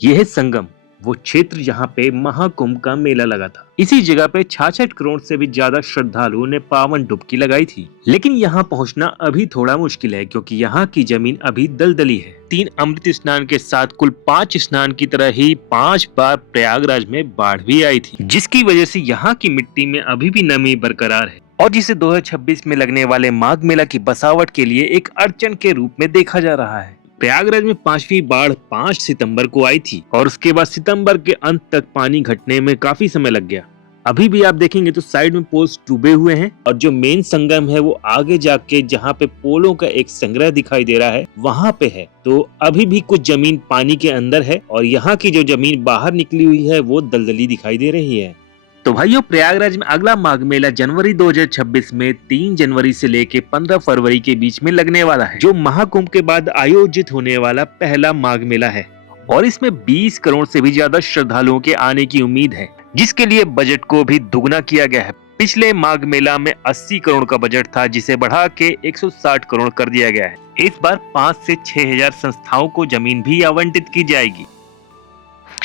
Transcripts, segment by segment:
यह है संगम, वो क्षेत्र जहाँ पे महाकुंभ का मेला लगा था। इसी जगह पे 66 करोड़ से भी ज्यादा श्रद्धालुओं ने पावन डुबकी लगाई थी। लेकिन यहाँ पहुँचना अभी थोड़ा मुश्किल है, क्योंकि यहाँ की जमीन अभी दलदली है। 3 अमृत स्नान के साथ कुल 5 स्नान की तरह ही 5 बार प्रयागराज में बाढ़ भी आई थी, जिसकी वजह से यहाँ की मिट्टी में अभी भी नमी बरकरार है और जिसे 2026 में लगने वाले माघ मेला की बसावट के लिए एक अड़चन के रूप में देखा जा रहा है। प्रयागराज में 5वीं बाढ़ 5 सितंबर को आई थी और उसके बाद सितंबर के अंत तक पानी घटने में काफी समय लग गया। अभी भी आप देखेंगे तो साइड में पोल्स डूबे हुए हैं और जो मेन संगम है वो आगे जाके जहाँ पे पोलों का एक संग्रह दिखाई दे रहा है वहाँ पे है। तो अभी भी कुछ जमीन पानी के अंदर है और यहाँ की जो जमीन बाहर निकली हुई है वो दलदली दिखाई दे रही है। तो भाइयों, प्रयागराज में अगला माघ मेला जनवरी 2026 में 3 जनवरी से लेके 15 फरवरी के बीच में लगने वाला है, जो महाकुंभ के बाद आयोजित होने वाला पहला माघ मेला है और इसमें 20 करोड़ से भी ज्यादा श्रद्धालुओं के आने की उम्मीद है, जिसके लिए बजट को भी दुगना किया गया है। पिछले माघ मेला में 80 करोड़ का बजट था, जिसे बढ़ा के 160 करोड़ कर दिया गया है। इस बार 5 से 6,000 संस्थाओं को जमीन भी आवंटित की जाएगी।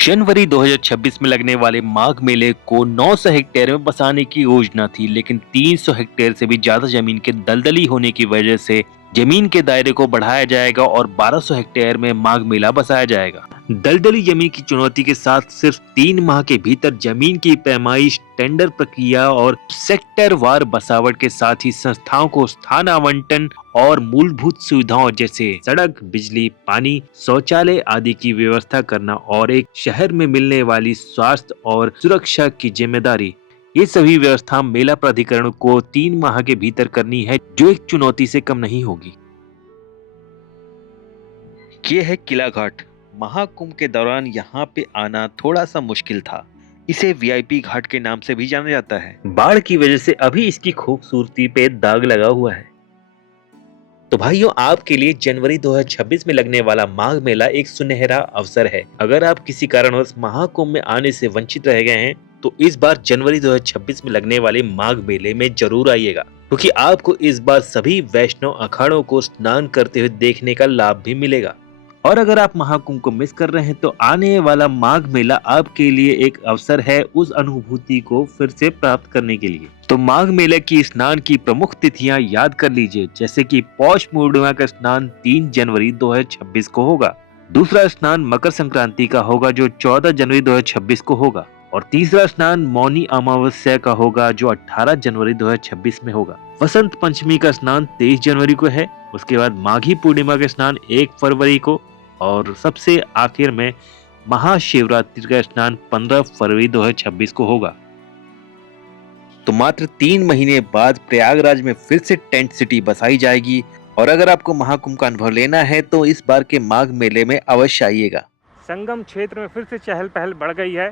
जनवरी 2026 में लगने वाले माघ मेले को 900 हेक्टेयर में बसाने की योजना थी, लेकिन 300 हेक्टेयर से भी ज्यादा जमीन के दलदली होने की वजह से जमीन के दायरे को बढ़ाया जाएगा और 1200 हेक्टेयर में माघ मेला बसाया जाएगा। दलदली जमीन की चुनौती के साथ सिर्फ 3 माह के भीतर जमीन की पैमाइश, टेंडर प्रक्रिया और सेक्टर वार बसावट के साथ ही संस्थाओं को स्थान आवंटन और मूलभूत सुविधाओं जैसे सड़क, बिजली, पानी, शौचालय आदि की व्यवस्था करना और एक शहर में मिलने वाली स्वास्थ्य और सुरक्षा की जिम्मेदारी, ये सभी व्यवस्था मेला प्राधिकरण को 3 माह के भीतर करनी है, जो एक चुनौती से कम नहीं होगी। ये है किला घाट। महाकुंभ के दौरान यहाँ पे आना थोड़ा सा मुश्किल था। इसे वीआईपी घाट के नाम से भी जाना जाता है। बाढ़ की वजह से अभी इसकी खूबसूरती पे दाग लगा हुआ है। तो भाइयों, आपके लिए जनवरी 2026 में लगने वाला माघ मेला एक सुनहरा अवसर है। अगर आप किसी कारणवश महाकुंभ में आने से वंचित रह गए हैं तो इस बार जनवरी 2026 में लगने वाले माघ मेले में जरूर आइएगा, क्योंकि आपको इस बार सभी वैष्णव अखाड़ों को स्नान करते हुए देखने का लाभ भी मिलेगा। और अगर आप महाकुंभ को मिस कर रहे हैं तो आने वाला माघ मेला आपके लिए एक अवसर है उस अनुभूति को फिर से प्राप्त करने के लिए। तो माघ मेले की स्नान की प्रमुख तिथियां याद कर लीजिए, जैसे कि पौष पूर्णिमा का स्नान 3 जनवरी 2026 को होगा। दूसरा स्नान मकर संक्रांति का होगा जो 14 जनवरी 2026 को होगा और तीसरा स्नान मौनी अमावस्या का होगा जो 18 जनवरी 2026 में होगा। वसंत पंचमी का स्नान 23 जनवरी को है। उसके बाद माघी पूर्णिमा का स्नान 1 फरवरी को और सबसे आखिर में महाशिवरात्रि का स्नान 15 फरवरी 2026 को होगा। तो मात्र 3 महीने बाद प्रयागराज में फिर से टेंट सिटी बसाई जाएगी और अगर आपको महाकुंभ का अनुभव लेना है तो इस बार के माघ मेले में अवश्य आइएगा। संगम क्षेत्र में फिर से चहल पहल बढ़ गई है।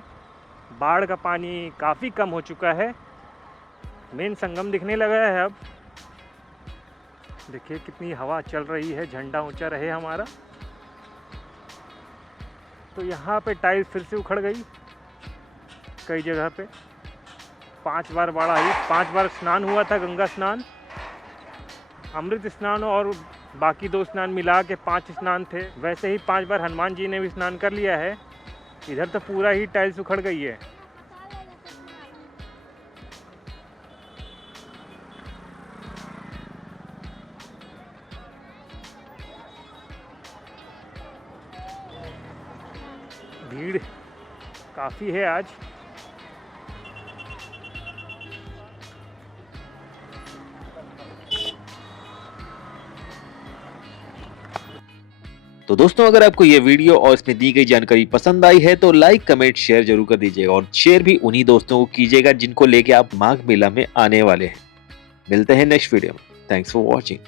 बाढ़ का पानी काफ़ी कम हो चुका है। मेन संगम दिखने लगा है अब। देखिए कितनी हवा चल रही है, झंडा ऊंचा रहे हमारा। तो यहाँ पे टाइल्स फिर से उखड़ गई कई जगह पे। 5 बार बाढ़ आई, 5 बार स्नान हुआ था, गंगा स्नान, अमृत स्नान और बाकी 2 स्नान मिला के 5 स्नान थे। वैसे ही 5 बार हनुमान जी ने भी स्नान कर लिया है। इधर तो पूरा ही टाइल्स उखड़ गई है। भीड़ काफ़ी है आज। तो दोस्तों, अगर आपको ये वीडियो और इसमें दी गई जानकारी पसंद आई है तो लाइक, कमेंट, शेयर जरूर कर दीजिएगा और शेयर भी उन्हीं दोस्तों को कीजिएगा जिनको लेके आप माघ मेला में आने वाले हैं। मिलते हैं नेक्स्ट वीडियो में। Thanks for watching.